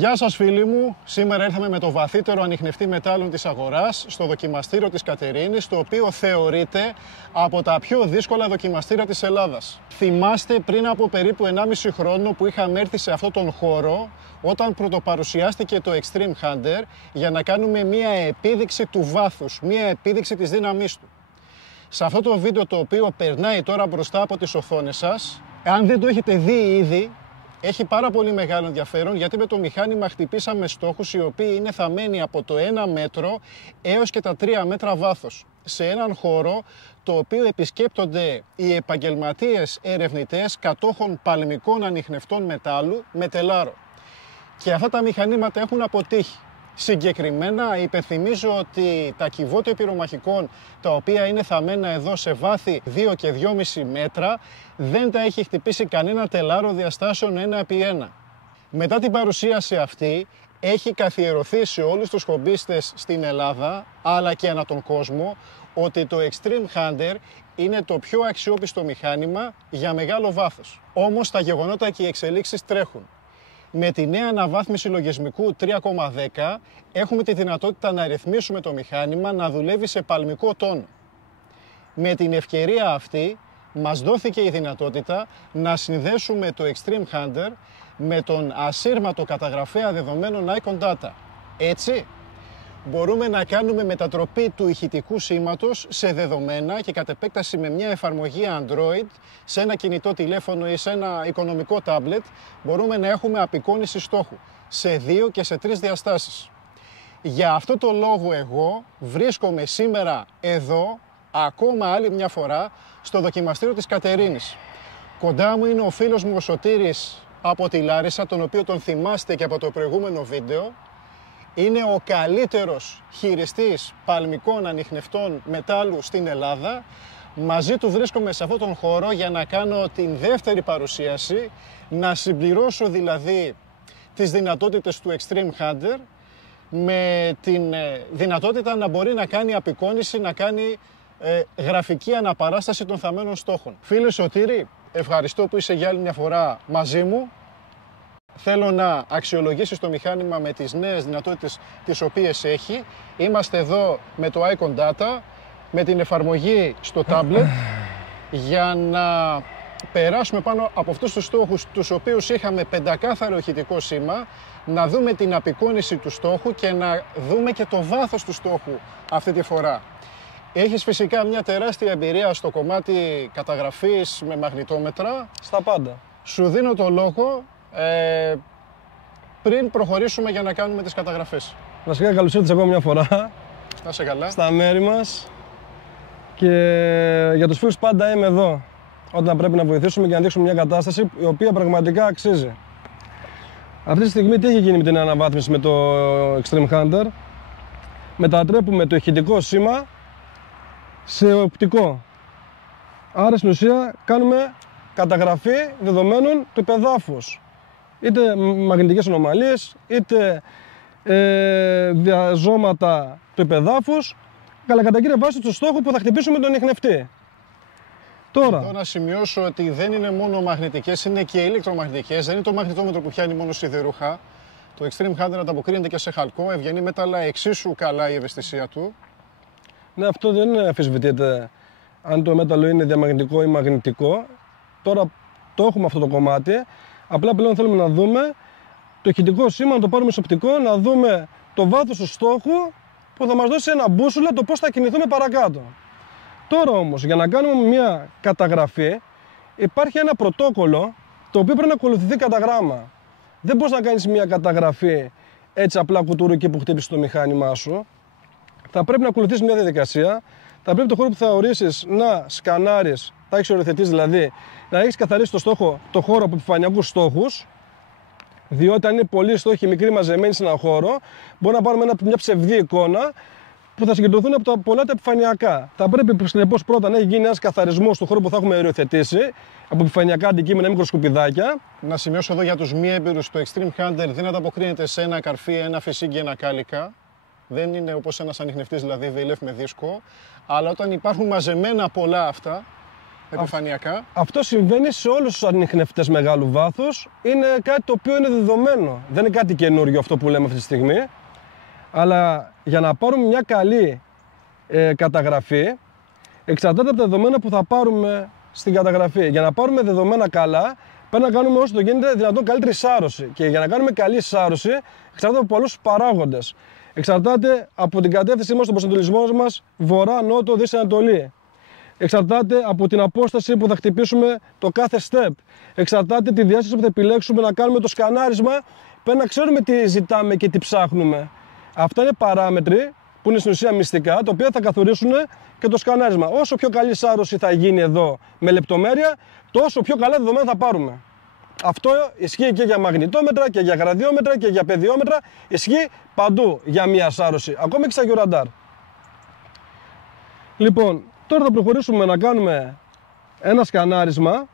Γεια σας φίλοι μου, σήμερα ήρθαμε με το βαθύτερο ανιχνευτή μετάλλων της αγοράς στο δοκιμαστήριο της Κατερίνης, το οποίο θεωρείται από τα πιο δύσκολα δοκιμαστήρια της Ελλάδας. Θυμάστε πριν από περίπου 1,5 χρόνο που είχαμε έρθει σε αυτόν τον χώρο όταν πρωτοπαρουσιάστηκε το Extreme Hunter για να κάνουμε μία επίδειξη του βάθους, μία επίδειξη της δύναμής του. Σε αυτό το βίντεο το οποίο περνάει τώρα μπροστά από τις οθόνες σας, αν δεν το έχετε δει ήδη, έχει πάρα πολύ μεγάλο ενδιαφέρον γιατί με το μηχάνημα χτυπήσαμε στόχους οι οποίοι είναι θαμμένοι από το 1 μέτρο έως και τα 3 μέτρα βάθος. Σε έναν χώρο το οποίο επισκέπτονται οι επαγγελματίες ερευνητές κατόχων παλμικών ανιχνευτών μετάλλου με τελάρο. Και αυτά τα μηχανήματα έχουν αποτύχει. Συγκεκριμένα υπενθυμίζω ότι τα κυβότια πυρομαχικών, τα οποία είναι θαμμένα εδώ σε βάθη 2 και 2,5 μέτρα, δεν τα έχει χτυπήσει κανένα τελάρο διαστάσεων 1x1. Μετά την παρουσίαση αυτή, έχει καθιερωθεί σε όλους τους χομπίστες στην Ελλάδα, αλλά και ανά τον κόσμο, ότι το Extreme Hunter είναι το πιο αξιόπιστο μηχάνημα για μεγάλο βάθος. Όμως τα γεγονότα και οι εξελίξεις τρέχουν. Με τη νέα αναβάθμιση λογισμικού 3,10 έχουμε τη δυνατότητα να ρυθμίσουμε το μηχάνημα να δουλεύει σε παλμικό τόνο. Με την ευκαιρία αυτή μας δόθηκε η δυνατότητα να συνδέσουμε το Extreme Hunter με τον ασύρματο καταγραφέα δεδομένων Icon Data. Έτσι, μπορούμε να κάνουμε μετατροπή του ηχητικού σήματος σε δεδομένα και κατ' επέκταση με μια εφαρμογή Android σε ένα κινητό τηλέφωνο ή σε ένα οικονομικό τάμπλετ μπορούμε να έχουμε απεικόνιση στόχου σε 2 και σε 3 διαστάσεις. Για αυτό το λόγο εγώ βρίσκομαι σήμερα εδώ ακόμα άλλη μια φορά στο δοκιμαστήριο της Κατερίνης. Κοντά μου είναι ο φίλος μου ο Σωτήρης από τη Λάρισα, τον οποίο τον θυμάστε και από το προηγούμενο βίντεο. Είναι ο καλύτερος χειριστής παλμικών ανιχνευτών μετάλλου στην Ελλάδα. Μαζί του βρίσκομαι σε αυτόν τον χώρο για να κάνω την δεύτερη παρουσίαση, να συμπληρώσω δηλαδή τις δυνατότητες του Extreme Hunter με την δυνατότητα να μπορεί να κάνει απεικόνιση, να κάνει γραφική αναπαράσταση των θαμμένων στόχων. Φίλε Σωτήρη, ευχαριστώ που είσαι για άλλη μια φορά μαζί μου. Θέλω να αξιολογήσεις το μηχάνημα με τις νέες δυνατότητες τις οποίες έχει. Είμαστε εδώ με το Icon Data, με την εφαρμογή στο tablet, για να περάσουμε πάνω από αυτούς τους στόχους τους οποίους είχαμε πεντακάθαρο ηχητικό σήμα, να δούμε την απεικόνιση του στόχου και να δούμε και το βάθος του στόχου αυτή τη φορά. Έχεις φυσικά μια τεράστια εμπειρία στο κομμάτι καταγραφής με μαγνητόμετρα. Στα πάντα. Σου δίνω το λόγο πριν προχωρήσουμε για να κάνουμε τις καταγραφές. Βασικά καλώς ήρθες ακόμα μια φορά. Να σε καλά. Στα μέρη μας. Και για τους φίλους πάντα είμαι εδώ όταν πρέπει να βοηθήσουμε και να δείξουμε μια κατάσταση η οποία πραγματικά αξίζει. Αυτή τη στιγμή τι έχει γίνει με την αναβάθμιση με το Extreme Hunter? Μετατρέπουμε το ηχητικό σήμα σε οπτικό. Άρα στην ουσία κάνουμε καταγραφή δεδομένων του υπεδάφους. Είτε μαγνητικές ανομαλίες, είτε διαζώματα του υπεδάφους, αλλά κατά κύρια βάση του στόχου που θα χτυπήσουμε τον ανιχνευτή. Τώρα, εδώ να σημειώσω ότι δεν είναι μόνο μαγνητικές, είναι και ηλεκτρομαγνητικές. Δεν είναι το μαγνητόμετρο που πιάνει μόνο σιδηρούχα. Το Extreme Hunter ανταποκρίνεται και σε χαλκό, ευγενή μέταλλα, εξίσου καλά η ευαισθησία του. Ναι, αυτό δεν αμφισβητείται αν το μέταλλο είναι διαμαγνητικό ή μαγνητικό. Τώρα το έχουμε αυτό το κομμάτι. Απλά πλέον θέλουμε να δούμε το ηχητικό σήμα, να το πάρουμε σε οπτικό, να δούμε το βάθος του στόχου που θα μας δώσει ένα μπούσουλα το πώς θα κινηθούμε παρακάτω. Τώρα όμως, για να κάνουμε μια καταγραφή, υπάρχει ένα πρωτόκολλο το οποίο πρέπει να ακολουθηθεί κατά γράμμα. Δεν μπορείς να κάνεις μια καταγραφή έτσι απλά κουτούρου εκεί που χτύπησε το μηχάνημά σου. Θα πρέπει να ακολουθήσεις μια διαδικασία. Θα πρέπει το χώρο που θα ορίσεις να σκανάρεις, θα έχεις οριοθετήσει δηλαδή, να έχεις καθαρίσει το χώρο από επιφανειακούς στόχους. Διότι αν είναι πολλοί στόχοι μικροί μαζεμένοι σε έναν χώρο, μπορούμε να πάρουμε μια ψευδή εικόνα που θα συγκεντρωθούν από πολλά τα επιφανειακά. Θα πρέπει συνεπώς πρώτα να έχει γίνει ένας καθαρισμός του χώρου που θα έχουμε οριοθετήσει από επιφανειακά αντικείμενα, μικροσκοπιδάκια. Να σημειώσω εδώ για τους μη έμπειρους, το Extreme Hunter δεν ανταποκρίνεται σε ένα καρφί, ένα φυσίγγι, ένα κάλικα. Δεν είναι όπως ένας ανιχνευτής, δηλαδή VLF με δίσκο. Αλλά όταν υπάρχουν μαζεμένα πολλά αυτά, επιφανειακά. Αυτό συμβαίνει σε όλους τους ανιχνευτές μεγάλου βάθους. Είναι κάτι το οποίο είναι δεδομένο. Δεν είναι κάτι καινούριο αυτό που λέμε αυτή τη στιγμή. Αλλά για να πάρουμε μια καλή καταγραφή, εξαρτάται από τα δεδομένα που θα πάρουμε στην καταγραφή. Για να πάρουμε δεδομένα καλά, πρέπει να κάνουμε όσο το γίνεται δυνατόν καλύτερη σάρωση. Και για να κάνουμε καλή σάρωση, εξαρτάται από πολλούς παράγοντες. Εξαρτάται από την κατεύθυνσή μας, τον προσανατολισμό μας, βορρά, νότο, δύση, ανατολή. Εξαρτάται από την απόσταση που θα χτυπήσουμε το κάθε step. Εξαρτάται τη διάσταση που θα επιλέξουμε να κάνουμε το σκανάρισμα. Πρέπει να ξέρουμε τι ζητάμε και τι ψάχνουμε. Αυτά είναι παράμετροι που είναι στην ουσία μυστικά, τα οποία θα καθορίσουν και το σκανάρισμα. Όσο πιο καλή σάρωση θα γίνει εδώ με λεπτομέρεια, τόσο πιο καλά δεδομένα θα πάρουμε. Αυτό ισχύει και για μαγνητόμετρα και για γραδιόμετρα και για πεδιόμετρα. Ισχύει παντού για μία σάρωση, ακόμη και στα γεωραντάρ. Λοιπόν, τώρα θα προχωρήσουμε να κάνουμε ένα σκανάρισμα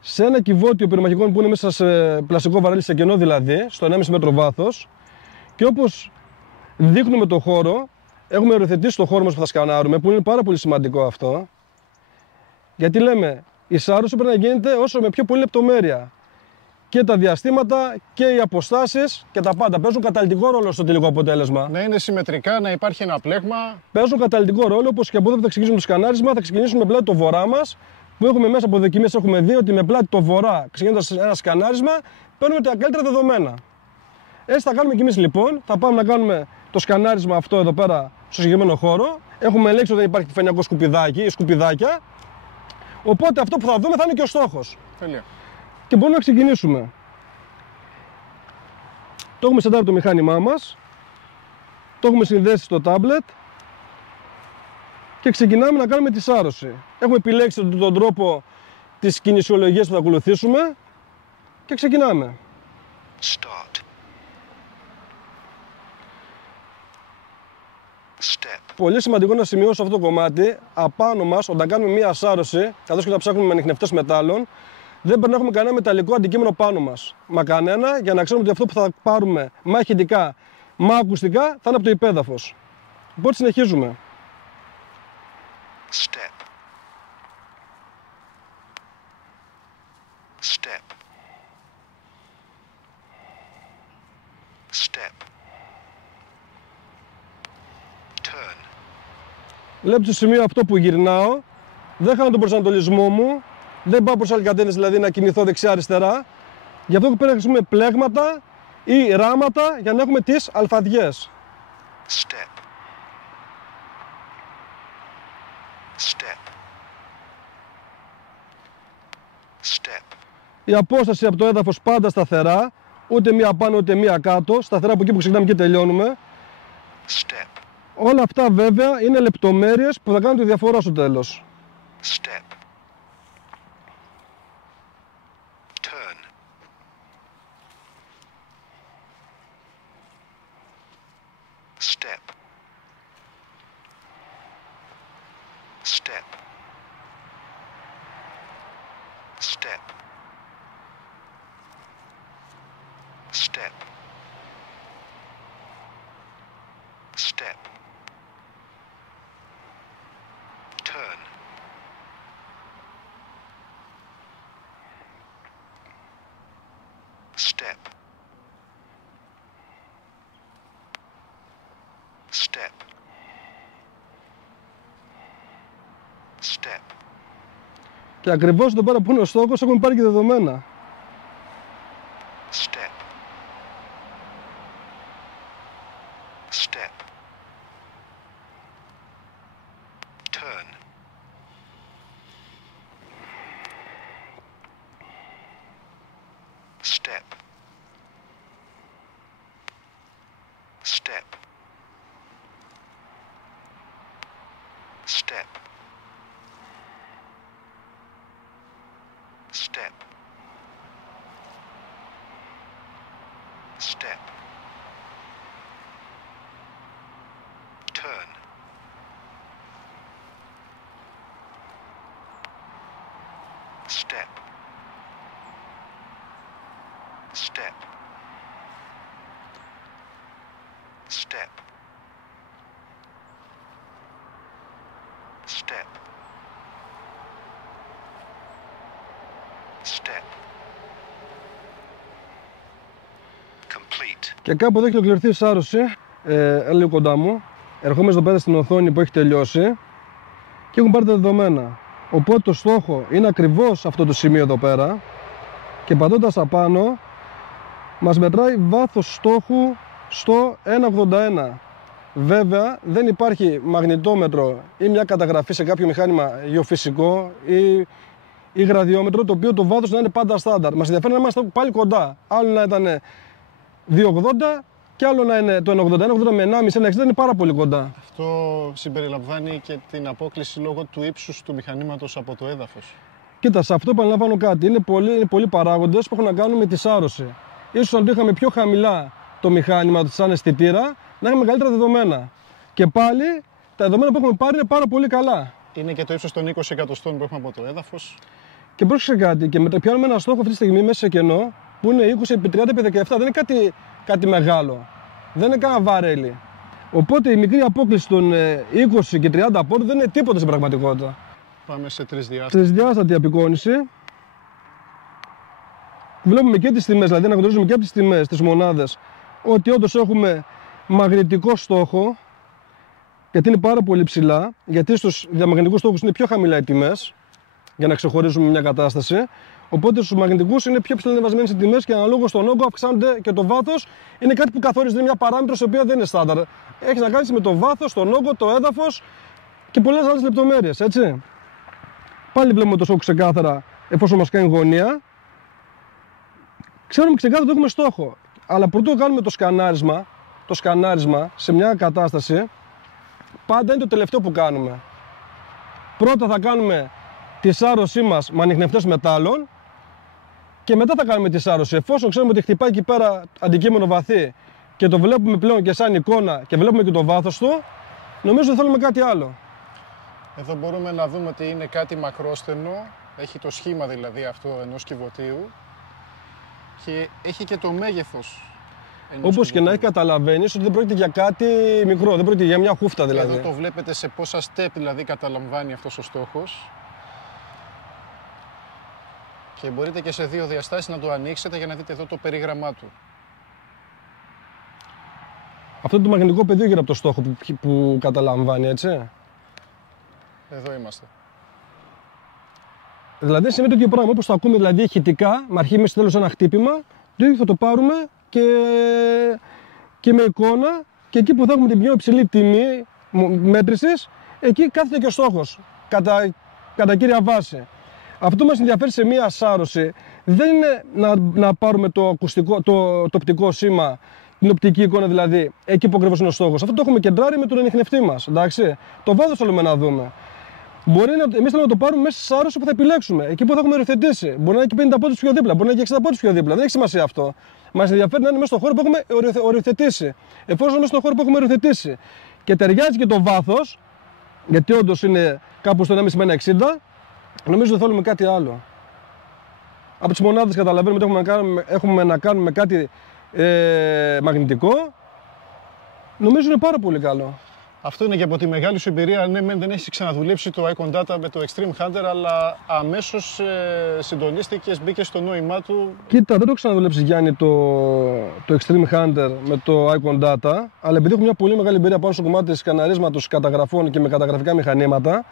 σε ένα κυβότιο πυρομαχικών που είναι μέσα σε πλαστικό βαρέλι, σε κενό δηλαδή, στο 1,5 μέτρο βάθος. Και όπως δείχνουμε το χώρο, έχουμε οριοθετήσει το χώρο μας που θα σκανάρουμε, που είναι πάρα πολύ σημαντικό αυτό. Γιατί λέμε, η σάρωση πρέπει να γίνεται όσο με πιο πολύ λεπτομέρεια. Και τα διαστήματα και οι αποστάσεις και τα πάντα παίζουν καταλυτικό ρόλο στο τελικό αποτέλεσμα. Να είναι συμμετρικά, να υπάρχει ένα πλέγμα. Παίζουν καταλυτικό ρόλο, όπως και από εδώ που θα ξεκινήσουμε το σκανάρισμα, θα ξεκινήσουμε με πλάτη το βορρά μας, που έχουμε μέσα από δοκιμές, έχουμε δει ότι με πλάτη το βορρά, ξεκινώντας ένα σκανάρισμα, παίρνουμε τα καλύτερα δεδομένα. Έτσι θα κάνουμε κι εμείς λοιπόν, θα πάμε να κάνουμε το σκανάρισμα αυτό εδώ πέρα στο συγκεκριμένο χώρο. Έχουμε ελέγξει ότι δεν υπάρχει επιφανειακό σκουπιδάκι ή σκουπιδάκια. Οπότε αυτό που θα δούμε θα είναι και ο στόχος. Τέλεια. Και μπορούμε να ξεκινήσουμε. Το έχουμε σετάρει το μηχάνημά μας. Το έχουμε συνδέσει στο tablet. Και ξεκινάμε να κάνουμε τη σάρωση. Έχουμε επιλέξει τον τρόπο της κινησιολογίας που θα ακολουθήσουμε. Και ξεκινάμε. Start. Step. Πολύ σημαντικό να σημειώσω αυτό το κομμάτι. Απάνω μας, όταν κάνουμε μία σάρωση, καθώς και όταν ψάχνουμε με ανιχνευτές μετάλλων, δεν πρέπει να έχουμε κανένα μεταλλικό αντικείμενο πάνω μας. Μα κανένα, για να ξέρουμε ότι αυτό που θα πάρουμε μα ηχητικά, μα ακουστικά, θα είναι από το υπέδαφος. Οπότε συνεχίζουμε. Step. Step. Step. Turn. Βλέπετε στο σημείο αυτό που γυρνάω, δεν χάνω τον προσανατολισμό μου, δεν πάω προς άλλη κατεύθυνση, δηλαδή να κινηθώ δεξιά-αριστερά. Γι' αυτό πρέπει να χρησιμοποιούμε πλέγματα ή ράματα για να έχουμε τις αλφαδιές. Step. Step. Step. Η απόσταση από το έδαφος πάντα σταθερά, ούτε μία πάνω ούτε μία κάτω, σταθερά από εκεί που ξεκινάμε και τελειώνουμε. Step. Όλα αυτά βέβαια είναι λεπτομέρειες που θα κάνουν τη διαφορά στο τέλος. Step. Turn. Step. Step. Step. Step. Step. Turn. Step. Step. Step. Και ακριβώς εδώ πέρα που είναι ο στόχος έχουμε πάρει και δεδομένα. Step. Step. Turn. Step. Step. Step. Step. Step. Turn. Step. Step. Step. Step. Step. Complete. Και κάπου εδώ έχει ολοκληρωθεί η σάρωση. Λίγο κοντά μου. Ερχόμαι εδώ πέρα στην οθόνη που έχει τελειώσει και έχουν πάρει τα δεδομένα. Οπότε το στόχο είναι ακριβώς αυτό το σημείο εδώ πέρα και πατώντας απάνω μας μετράει βάθος στόχου στο 1,81. Βέβαια δεν υπάρχει μαγνητόμετρο ή μια καταγραφή σε κάποιο μηχάνημα γεωφυσικό ή γραδιόμετρο το οποίο το βάθος να είναι πάντα στάνταρ. Μας ενδιαφέρει να είμαστε πάλι κοντά. Άλλο να ήταν 2,80 και άλλο να είναι το 1,81, 80 με 1,5, 1,60 είναι πάρα πολύ κοντά. Αυτό συμπεριλαμβάνει και την απόκλιση λόγω του ύψους του μηχανήματος από το έδαφος. Κοίτα, σε αυτό επαναλαμβάνω κάτι. Είναι πολλοί παράγοντες που έχουν να κάνουν με τη σάρωση. Ίσως αν το είχαμε πιο χαμηλά το μηχάνημα σαν αισθητήρα, να έχουμε μεγαλύτερα δεδομένα. Και πάλι τα δεδομένα που έχουμε πάρει είναι πάρα πολύ καλά. Είναι και το ύψος των 20 εκατοστών που έχουμε από το έδαφος. Και πρόσεξε κάτι, και πιάνουμε ένα στόχο αυτή τη στιγμή μέσα σε κενό που είναι 20 επί 30 επί 17. Δεν είναι κάτι μεγάλο. Δεν είναι κανένα βαρέλι. Οπότε η μικρή απόκλιση των 20 και 30 πόντων δεν είναι τίποτα στην πραγματικότητα. Πάμε σε τρισδιάστατη. Τρισδιάστατη απεικόνηση. Βλέπουμε και τις τιμές, δηλαδή αναγνωρίζουμε και από τις τιμές, τις μονάδες, ότι όντως έχουμε μαγνητικό στόχο, γιατί είναι πάρα πολύ ψηλά, γιατί στους διαμαγνητικούς στόχους είναι πιο χαμηλά οι τιμές, για να ξεχωρίζουμε μια κατάσταση. Οπότε στους μαγνητικούς είναι πιο ψηλά ανεβασμένες οι τιμές και αναλόγως στον όγκο αυξάνονται και το βάθος. Είναι κάτι που καθορίζει, είναι μια παράμετρος η οποία δεν είναι στάνταρ. Έχει να κάνει με το βάθος, τον όγκο, το έδαφος και πολλές άλλες λεπτομέρειες, έτσι. Πάλι βλέπουμε το στόχο ξεκάθαρα εφόσον μας κάνει γωνία. Ξέρουμε ξεκάθαρα ότι έχουμε στόχο. Αλλά πρωτού κάνουμε το σκανάρισμα σε μια κατάσταση, πάντα είναι το τελευταίο που κάνουμε. Πρώτα θα κάνουμε τη σάρωσή μας με ανιχνευτές μετάλλων και μετά θα κάνουμε τη σάρωση. Εφόσον ξέρουμε ότι χτυπάει εκεί πέρα αντικείμενο βαθύ και το βλέπουμε πλέον και σαν εικόνα και βλέπουμε και το βάθος του, νομίζω ότι θέλουμε κάτι άλλο. Εδώ μπορούμε να δούμε ότι είναι κάτι μακρόστενο, έχει το σχήμα δηλαδή αυτό ενός κυβωτίου και έχει και το μέγεθος. Όπως και να έχει, καταλαβαίνεις ότι δεν πρόκειται για κάτι μικρό, δεν πρόκειται για μια χούφτα δηλαδή. Εδώ το βλέπετε σε πόσα step δηλαδή καταλαμβάνει αυτός ο στόχος. Και μπορείτε και σε δύο διαστάσεις να το ανοίξετε για να δείτε εδώ το περίγραμμά του. Αυτό είναι το μαγνητικό πεδίο γύρω από το στόχο που καταλαμβάνει, έτσι. Εδώ είμαστε. Δηλαδή σημαίνει το ίδιο πράγμα, όπως το ακούμε δηλαδή ηχητικά, με αρχή μέχρι τέλος ένα χτύπημα, το ίδιο θα το πάρουμε και με εικόνα και εκεί που θα έχουμε την πιο υψηλή τιμή μέτρησης, εκεί κάθεται και ο στόχος, κατά κύρια βάση. Αυτό που μας ενδιαφέρει σε μία σάρωση δεν είναι να πάρουμε το οπτικό σήμα, την οπτική εικόνα δηλαδή, εκεί που ακριβώς είναι ο στόχος. Αυτό το έχουμε κεντράρει με τον ανιχνευτή μας, εντάξει. Το βάθος θέλουμε να δούμε. Μπορεί εμείς θέλουμε να το πάρουμε μέσα στη σάρωση που θα επιλέξουμε, εκεί που θα έχουμε οριοθετήσει. Μπορεί να είναι και 50 πόντους πιο δίπλα, μπορεί να είναι και 60 πόντους πιο δίπλα. Δεν έχει σημασία αυτό. Μας ενδιαφέρει να είναι μέσα στον χώρο που έχουμε οριοθετήσει. Εφόσον μέσα στον χώρο που έχουμε οριοθετήσει και ταιριάζει και το βάθος, γιατί όντως είναι κάπου στο 1,5 με 1,60, νομίζω ότι θέλουμε κάτι άλλο. Από τις μονάδες καταλαβαίνουμε ότι έχουμε να κάνουμε κάτι μαγνητικό. Νομίζω είναι πάρα πολύ καλό. Αυτό είναι και από τη μεγάλη σου εμπειρία. Ναι, δεν έχει ξαναδουλέψει το Icon Data με το Extreme Hunter, αλλά αμέσως συντονίστηκες, μπήκες στο νόημά του. Κοίτα, δεν το έχω ξαναδουλέψει, Γιάννη, το Extreme Hunter με το Icon Data, αλλά επειδή έχω μια πολύ μεγάλη εμπειρία πάνω στο κομμάτι της σκαναρίσματος καταγραφών και με καταγραφικά μηχανήματα,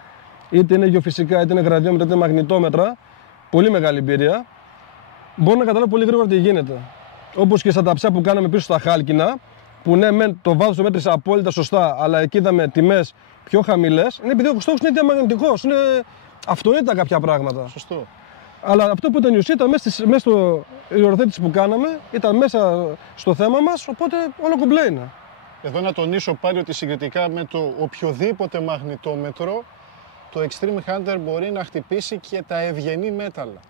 είτε είναι γεωφυσικά, είτε είναι γραδιόμετρα, είτε είναι μαγνητόμετρα, πολύ μεγάλη εμπειρία, μπορώ να καταλάβω πολύ γρήγορα τι γίνεται. Όπως και στα ταψιά που κάναμε πίσω στα χάλκινα, που ναι, το βάθος το μέτρησε απόλυτα σωστά, αλλά εκεί είδαμε τιμές πιο χαμηλές, είναι επειδή ο στόχος είναι διαμαγνητικός, είναι αυτονόητα κάποια πράγματα. Σωστό. Αλλά αυτό που ήταν η ουσία ήταν μέσα στο οριοθέτηση που κάναμε, ήταν μέσα στο θέμα μας, οπότε όλο κομπλέ είναι. Εδώ να τονίσω πάλι ότι συγκριτικά με το οποιοδήποτε μαγνητόμετρο, το Extreme Hunter μπορεί να χτυπήσει και τα ευγενή μέταλλα.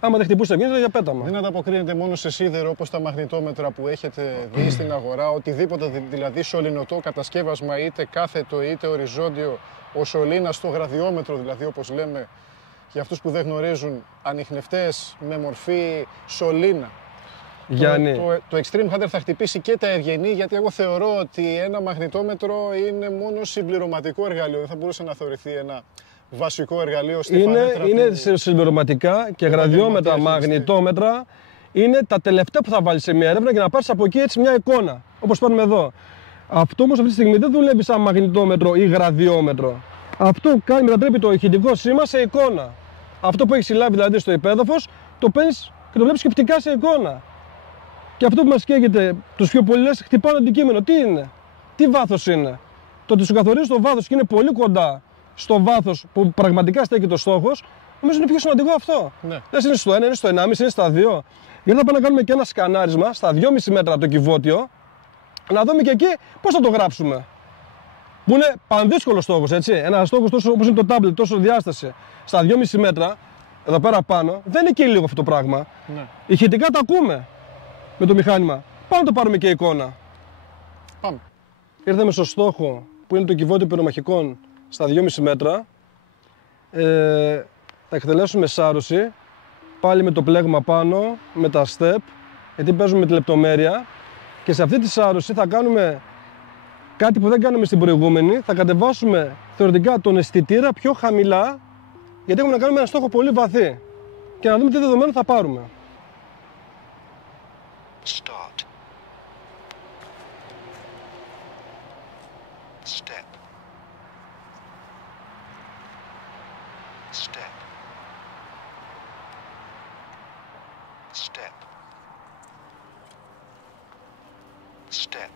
Άμα δεν χτυπούσε τα για πέταμα. Δεν ανταποκρίνεται μόνο σε σίδερο όπως τα μαγνητόμετρα που έχετε δει στην αγορά, οτιδήποτε δηλαδή σωληνωτό κατασκεύασμα, είτε κάθετο είτε οριζόντιο, ο σωλήνας στο γραδιόμετρο δηλαδή όπως λέμε, για αυτούς που δεν γνωρίζουν, ανιχνευτές με μορφή σωλήνα. Γιάννη. Το Extreme Hunter θα χτυπήσει και τα ευγενή, γιατί εγώ θεωρώ ότι ένα μαγνητόμετρο είναι μόνο συμπληρωματικό εργαλείο, δεν θα μπορούσε να θεωρηθεί ένα βασικό εργαλείο στη φαρέτρα. Είναι συμπληρωματικά και γραδιόμετρα, επαγγελματία μαγνητόμετρα. Είναι τα τελευταία που θα βάλεις σε μια έρευνα για να πάρεις από εκεί έτσι μια εικόνα. Όπως πάρουμε εδώ. Αυτό όμως αυτή τη στιγμή δεν δουλεύει σαν μαγνητόμετρο ή γραδιόμετρο. Αυτό μετατρέπει το ηχητικό σήμα σε εικόνα. Αυτό που έχεις συλλάβει δηλαδή στο υπέδαφος, το παίρνεις και το βλέπεις και οπτικά σε εικόνα. Και αυτό που μας καίγεται, τους πιο πολλοί λες, χτυπάω ένα αντικείμενο. Τι είναι, τι βάθος είναι. Το ότι σου καθορίζει το βάθος και είναι πολύ κοντά στο βάθος που πραγματικά στέκει το στόχος, νομίζω είναι πιο σημαντικό αυτό. Ναι. Λες είναι στο 1, είναι στο 1,5, είναι στα 2. Γιατί θα πάμε να κάνουμε και ένα σκανάρισμα στα 2,5 μέτρα από το κυβότιο, να δούμε και εκεί πώς θα το γράψουμε. Που είναι πανδύσκολο στόχος, έτσι. Ένα στόχος τόσο όπως είναι το tablet, τόσο διάσταση, στα 2,5 μέτρα, εδώ πέρα πάνω, δεν είναι και λίγο αυτό το πράγμα. Ναι. Ηχητικά τα ακούμε με το μηχάνημα. Πάμε να το πάρουμε και εικόνα. Πάμε. Ήρθαμε στο στόχο που είναι το κυβότιο πυρομαχικών στα 2,5 μέτρα. Θα εκτελέσουμε σάρωση, πάλι με το πλέγμα πάνω, με τα step, γιατί παίζουμε με τη λεπτομέρεια. Και σε αυτή τη σάρωση θα κάνουμε κάτι που δεν κάνουμε στην προηγούμενη. Θα κατεβάσουμε θεωρητικά τον αισθητήρα πιο χαμηλά, γιατί έχουμε να κάνουμε ένα στόχο πολύ βαθύ. Και να δούμε τι δεδομένο θα πάρουμε. Start. Step. Step. Step. Step.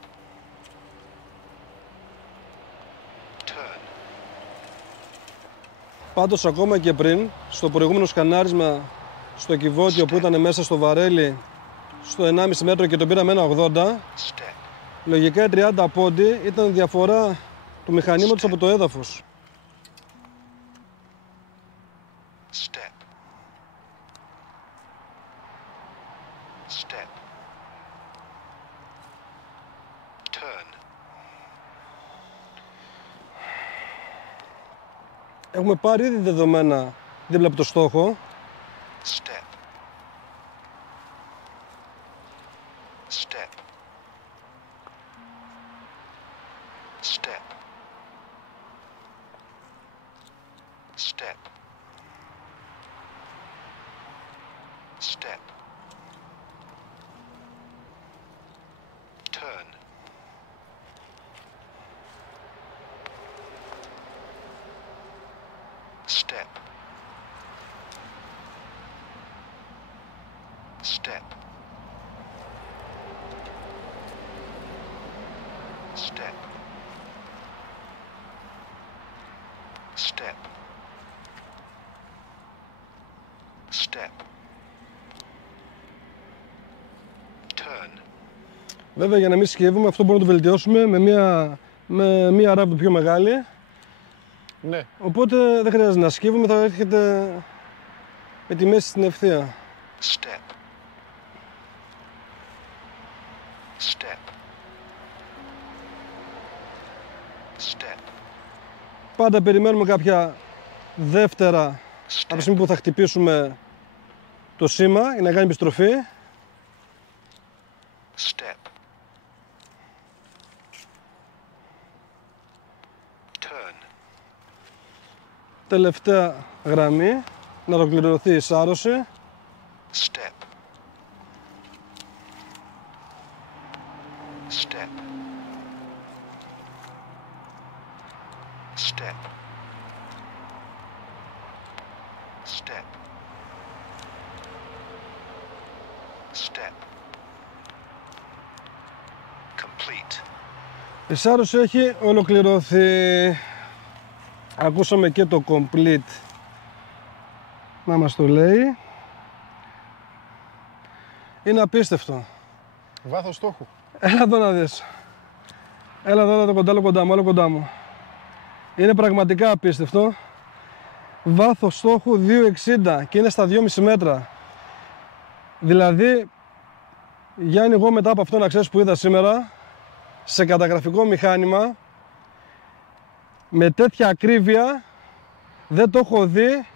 Turn. Πάντως ακόμα και πριν, στο προηγούμενο σκανάρισμα στο κυβότιο που ήταν μέσα στο βαρέλι στο 1,5 μέτρο και το πήραμε 1,80, Step. λογικά η 30 πόντι ήταν η διαφορά του μηχανήματος από το έδαφος. Step. Step. Turn. Έχουμε πάρει ήδη δεδομένα δίπλα από το στόχο. Step. Step. Step. Step. Step. Turn. Step. Step. Step. Step. Step. Turn. Βέβαια, για να μην σκύβουμε, αυτό μπορούμε να το βελτιώσουμε με μία ράβδο πιο μεγάλη. Ναι. Οπότε δεν χρειάζεται να σκύβουμε, θα έρχεται με τη μέση στην ευθεία. Step. Step. Step. Πάντα περιμένουμε κάποια δεύτερα από τη στιγμή που θα χτυπήσουμε το σήμα για να κάνει επιστροφή. Step. Turn. Τελευταία γραμμή, να ολοκληρωθεί η σάρωση. Step. Step. Step. Step. Step. Complete. Η σάρωση έχει ολοκληρωθεί. Ακούσαμε και το complete να μας το λέει. Είναι απίστευτο. Βάθος στόχου. Έλα εδώ να δεις. Έλα εδώ, εδώ κοντά, όλο κοντά μου. Είναι πραγματικά απίστευτο. Βάθος στόχου 2,60 και είναι στα 2,5 μέτρα. Δηλαδή, Γιάννη, εγώ μετά από αυτό να ξέρεις που είδα σήμερα, σε καταγραφικό μηχάνημα, με τέτοια ακρίβεια, δεν το έχω δει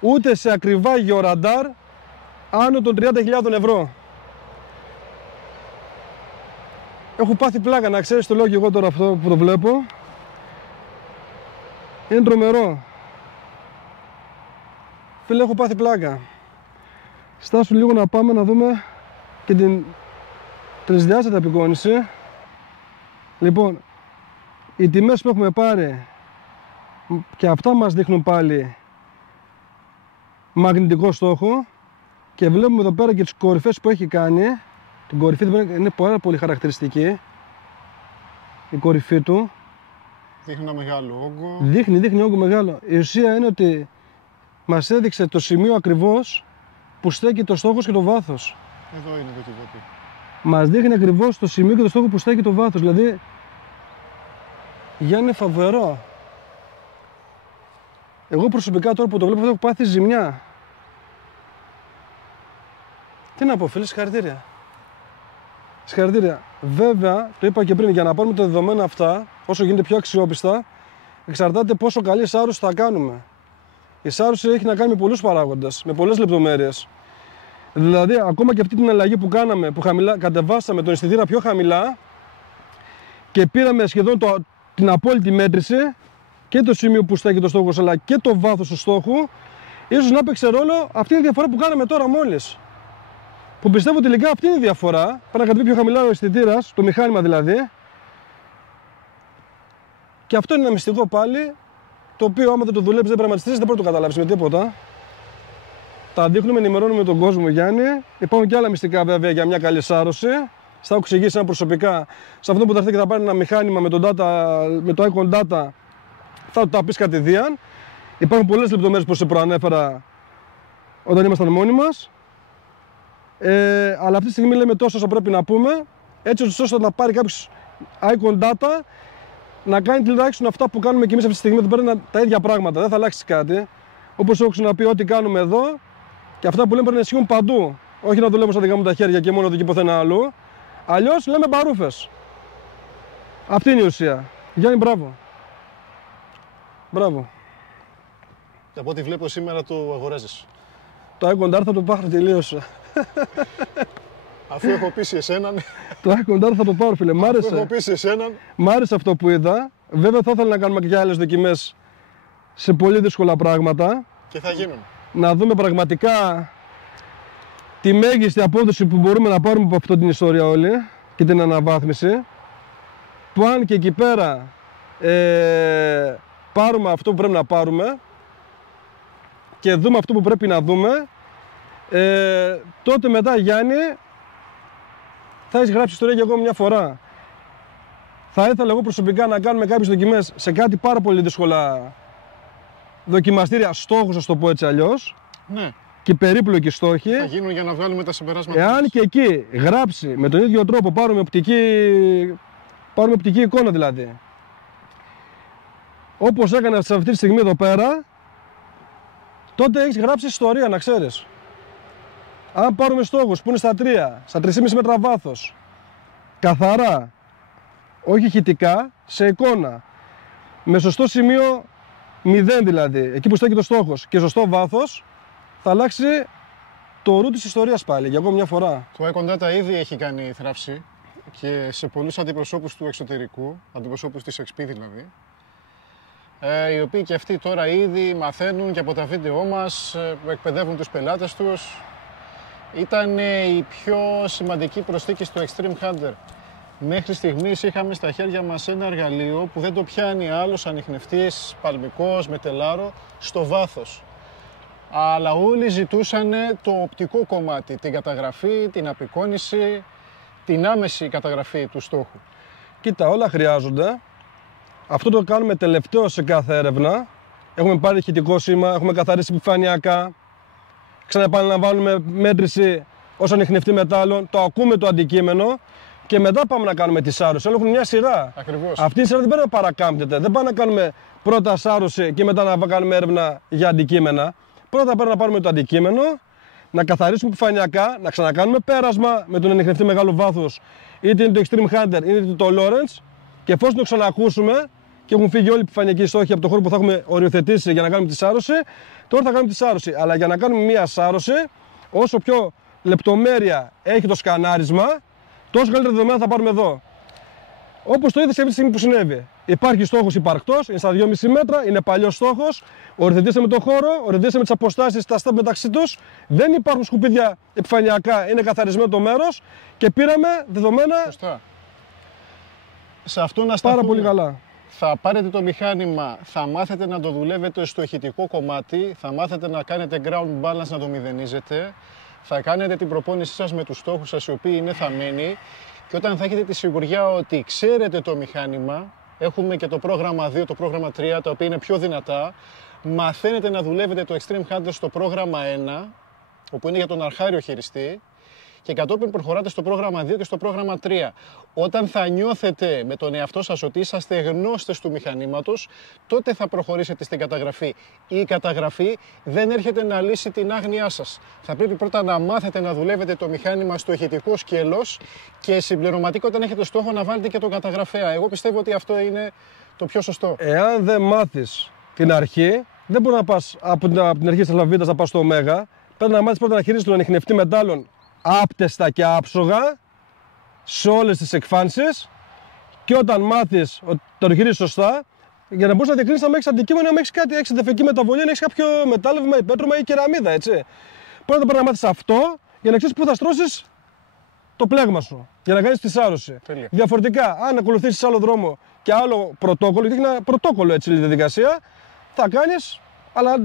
ούτε σε ακριβά γεωραντάρ άνω των 30.000 ευρώ. Έχω πάθει πλάκα, να ξέρεις, το λέω και εγώ τώρα αυτό που το βλέπω. Είναι τρομερό. Φίλε, έχω πάθει πλάκα. Στάσου λίγο να πάμε να δούμε και την τρισδιάστατη απεικόνηση. Λοιπόν, οι τιμές που έχουμε πάρει και αυτά μας δείχνουν πάλι μαγνητικό στόχο και βλέπουμε εδώ πέρα και τις κορυφές που έχει κάνει. Την κορυφή του είναι πάρα πολύ χαρακτηριστική. Η κορυφή του Δείχνει ένα μεγάλο όγκο. δείχνει όγκο μεγάλο. Η ουσία είναι ότι μας έδειξε το σημείο ακριβώς που στέκει το στόχος και το βάθος. Εδώ είναι το κυβωτή. Μας δείχνει ακριβώς το σημείο και το στόχο που στέκει το βάθος. Δηλαδή, Γιάννη, φοβερό. Εγώ προσωπικά τώρα που το βλέπω έχω πάθει ζημιά. Τι να πω, φίλε, συγχαρητήρια. Συγχαρητήρια. Βέβαια, το είπα και πριν, για να πάρουμε τα δεδομένα αυτά, όσο γίνεται πιο αξιόπιστα, εξαρτάται πόσο καλή σάρωση θα κάνουμε. Η σάρωση έχει να κάνει με πολλούς παράγοντες, με πολλές λεπτομέρειες. Δηλαδή, ακόμα και αυτή την αλλαγή που κάναμε, που κατεβάσαμε τον αισθητήρα πιο χαμηλά και πήραμε σχεδόν την απόλυτη μέτρηση και το σημείο που στέκει το στόχος, αλλά και το βάθος του στόχου, ίσως να παίξει ρόλο αυτή είναι η διαφορά που κάναμε τώρα μόλις. Που πιστεύω τελικά αυτή είναι η διαφορά. Πρέπει να κατεβεί πιο χαμηλά ο αισθητήρας, το μηχάνημα δηλαδή. Και αυτό είναι ένα μυστικό πάλι, το οποίο άμα δεν το δουλέψεις, δεν πραγματιστείς, δεν μπορεί να το καταλάβεις με τίποτα. Τα δείχνουμε, ενημερώνουμε τον κόσμο, Γιάννη. Υπάρχουν και άλλα μυστικά βέβαια για μια καλή σάρωση. Στα έχω εξηγήσει ένα προσωπικά. Σε αυτό που θα έρθει και θα πάρει ένα μηχάνημα με το Icon Data, θα τα πεις κατηδίαν. Υπάρχουν πολλές λεπτομέρειες που σε προανέφερα όταν ήμασταν μόνοι μας. Αλλά αυτή τη στιγμή λέμε τόσο όσο πρέπει να πούμε, έτσι ώστε να πάρει κάποιος Icon Data να κάνει τουλάχιστον αυτά που κάνουμε και εμείς αυτή τη στιγμή, δεν παίρνει τα ίδια πράγματα, δεν θα αλλάξει κάτι. Όπως έχω ξαναπεί, ό,τι κάνουμε εδώ και αυτά που λέμε πρέπει να ισχύουν παντού. Όχι να δουλεύουμε στα δικά μου τα χέρια και μόνο εδώ και πουθενά αλλού. Αλλιώς λέμε μπαρούφες. Αυτή είναι η ουσία. Γιάννη, μπράβο. Μπράβο. Και από ό,τι βλέπω σήμερα το αγοράζεις. Το Icon Data θα το πάρω, τελείωσα. Αφού έχω πείσει εσέναν. Το Icon Data θα το πάρω, φίλε. Μ' άρεσε. Αφού έχω πείσει εσέναν. Μ' άρεσε αυτό που είδα. Βέβαια θα ήθελα να κάνουμε και άλλες δοκιμές σε πολύ δύσκολα πράγματα. Και θα γίνουν. Να δούμε πραγματικά τη μέγιστη απόδοση που μπορούμε να πάρουμε από αυτή την ιστορία όλη και την αναβάθμιση. Που αν και εκεί πέρα πάρουμε αυτό που πρέπει να πάρουμε και δούμε αυτό που πρέπει να δούμε, τότε μετά, Γιάννη, θα έχεις γράψει ιστορία για ακόμη μια φορά. Θα ήθελα εγώ προσωπικά να κάνουμε κάποιες δοκιμές σε κάτι πάρα πολύ δύσκολα δοκιμαστήρια, στόχους, να το πω έτσι αλλιώς. Ναι. Και περίπλοκοι στόχοι. Θα γίνουν για να βγάλουμε τα συμπεράσματα. Εάν και εκεί γράψει με τον ίδιο τρόπο, πάρουμε οπτική εικόνα δηλαδή, όπως έκανα σε αυτή τη στιγμή εδώ πέρα, τότε έχεις γράψει ιστορία, να ξέρεις. Αν πάρουμε στόχους που είναι στα 3, στα 3,5 μέτρα βάθος, καθαρά, όχι ηχητικά, σε εικόνα, με σωστό σημείο 0 δηλαδή, εκεί που στέκει το στόχος και σωστό βάθος, θα αλλάξει το ρου της ιστορίας πάλι, για ακόμη μια φορά. Το Icon Data ήδη έχει κάνει θράψη και σε πολλούς αντιπροσώπους του εξωτερικού, αντιπροσώπους της XP δηλαδή, οι οποίοι και αυτοί τώρα ήδη μαθαίνουν και από τα βίντεό μας, εκπαιδεύουν τους πελάτες τους. Ήταν η πιο σημαντική προσθήκη στο Extreme Hunter. Μέχρι στιγμής είχαμε στα χέρια μας ένα εργαλείο που δεν το πιάνει άλλος ανιχνευτής, παλμικός, μετελάρο, στο βάθος. Αλλά όλοι ζητούσαν το οπτικό κομμάτι, την καταγραφή, την απεικόνιση, την άμεση καταγραφή του στόχου. Κοίτα, όλα χρειάζονται. Αυτό το κάνουμε τελευταίο σε κάθε έρευνα. Έχουμε πάρει ηχητικό σήμα, έχουμε καθαρίσει επιφανειακά. Ξαναεπαναλαμβάνουμε μέτρηση ως ανιχνευτή μετάλλων, το ακούμε το αντικείμενο και μετά πάμε να κάνουμε τη σάρωση. Έχουν μια σειρά. Ακριβώς. Αυτή η σειρά δεν πρέπει να παρακάμπτεται. Δεν πάμε να κάνουμε πρώτα σάρωση και μετά να κάνουμε έρευνα για αντικείμενα. Πρώτα πρέπει να πάρουμε το αντικείμενο, να καθαρίσουμε επιφανειακά, να ξανακάνουμε πέρασμα με τον ανιχνευτή μεγάλο βάθος, είτε είναι το Extreme Hunter είτε το Lawrence, και εφόσον το ξανακούσουμε και έχουν φύγει όλοι οι επιφανειακοί στόχοι από το χώρο που θα έχουμε οριοθετήσει για να κάνουμε τη σάρωση, τώρα θα κάνουμε τη σάρωση. Αλλά για να κάνουμε μία σάρωση, όσο πιο λεπτομέρεια έχει το σκανάρισμα, τόσο καλύτερα δεδομένα θα πάρουμε εδώ. Όπως το είδες αυτή τη στιγμή που συνέβη. Υπάρχει στόχος υπαρκτός, είναι στα 2,5 μέτρα, είναι παλιός στόχος. Οριοθετήσαμε τον χώρο, οριοθετήσαμε τις αποστάσεις, τα στέπ μεταξύ τους. Δεν υπάρχουν σκουπίδια επιφανειακά, είναι καθαρισμένο το μέρος και πήραμε δεδομένα. Σωστά. Σε αυτό να σταθούμε. Πάρα πολύ καλά. Θα πάρετε το μηχάνημα, θα μάθετε να το δουλεύετε στο ηχητικό κομμάτι, θα μάθετε να κάνετε ground balance, να το μηδενίζετε, θα κάνετε την προπόνησή σας με τους στόχους σας, οι οποίοι είναι θαμμένοι, και όταν θα έχετε τη σιγουριά ότι ξέρετε το μηχάνημα, έχουμε και το πρόγραμμα 2, το πρόγραμμα 3, τα οποία είναι πιο δυνατά, μαθαίνετε να δουλεύετε το Extreme Hunter στο πρόγραμμα 1, όπου είναι για τον αρχάριο χειριστή, και κατόπιν προχωράτε στο πρόγραμμα 2 και στο πρόγραμμα 3. Όταν θα νιώθετε με τον εαυτό σας ότι είσαστε γνώστες του μηχανήματος, τότε θα προχωρήσετε στην καταγραφή. Η καταγραφή δεν έρχεται να λύσει την άγνοιά σας. Θα πρέπει πρώτα να μάθετε να δουλεύετε το μηχάνημα στο ηχητικό σκέλος και συμπληρωματικά όταν έχετε στόχο να βάλετε και τον καταγραφέα. Εγώ πιστεύω ότι αυτό είναι το πιο σωστό. Εάν δεν μάθεις την αρχή, δεν μπορεί να πας από την αρχή της αλφαβήτας να πας στο ωμέγα. Πρέπει να μάθεις πρώτα να χειρίζεις τον ανιχνευτή μετάλλων άπτεστα και άψογα σε όλες τις εκφάνσεις, και όταν μάθεις ότι το χειρίζεις σωστά, για να μπορείς να διακρίνεις αν έχεις αντικείμενο, αν έχεις κάτι, έχεις εντεφική μεταβολή, αν έχεις κάποιο μετάλλευμα, υπέτρωμα ή κεραμίδα, έτσι. Πρώτα πρέπει να μάθεις αυτό για να ξέρεις πού θα στρώσεις το πλέγμα σου, για να κάνεις τη σάρωση. Τέλεια. Διαφορετικά, αν ακολουθήσεις άλλο δρόμο και άλλο πρωτόκολλο, γιατί έχει ένα πρωτόκολλο έτσι η διαδικασία, θα κάνεις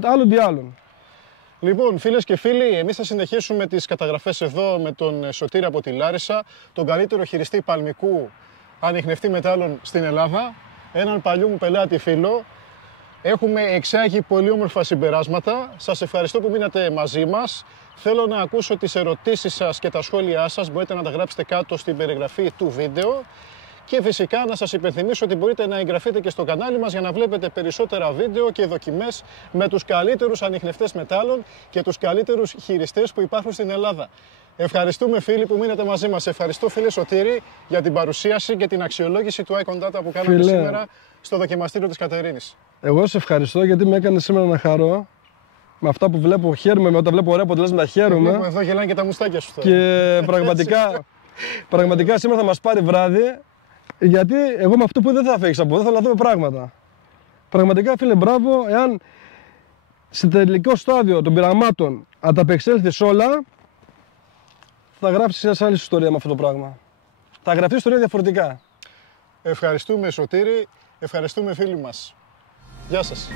άλλο τι άλλον. Λοιπόν, φίλες και φίλοι, εμείς θα συνεχίσουμε τις καταγραφές εδώ με τον Σωτήρη από τη Λάρισα, τον καλύτερο χειριστή παλμικού ανιχνευτή μετάλλων στην Ελλάδα, έναν παλιού μου πελάτη φίλο. Έχουμε εξάγει πολύ όμορφα συμπεράσματα. Σας ευχαριστώ που μείνατε μαζί μας. Θέλω να ακούσω τις ερωτήσεις σας και τα σχόλιά σας. Μπορείτε να τα γράψετε κάτω στην περιγραφή του βίντεο. Και φυσικά να σας υπενθυμίσω ότι μπορείτε να εγγραφείτε και στο κανάλι μας για να βλέπετε περισσότερα βίντεο και δοκιμές με τους καλύτερους ανιχνευτές μετάλλων και τους καλύτερους χειριστές που υπάρχουν στην Ελλάδα. Ευχαριστούμε φίλοι που μείνετε μαζί μας. Ευχαριστώ φίλε Σωτήρη για την παρουσίαση και την αξιολόγηση του Icon Data που κάναμε σήμερα στο δοκιμαστήριο της Κατερίνης. Εγώ σε ευχαριστώ γιατί με έκανε σήμερα να χαρώ. Με αυτά που βλέπω, χαίρομαι. Όταν βλέπω ωραία αποτελέσματα, χαίρομαι. Εδώ γελάνε και τα μουστάκια σου. Και πραγματικά σήμερα θα μας πάρει βράδυ. Γιατί εγώ με αυτό που δεν θα φέγεις από εδώ, θέλω να δούμε πράγματα. Πραγματικά, φίλε, μπράβο. Εάν σε τελικό στάδιο των πειραμάτων ανταπεξέλθεις όλα, θα γράψεις άλλη ιστορία με αυτό το πράγμα. Θα γραφτεί ιστορία διαφορετικά. Ευχαριστούμε Σωτήρη, ευχαριστούμε φίλοι μας. Γεια σας.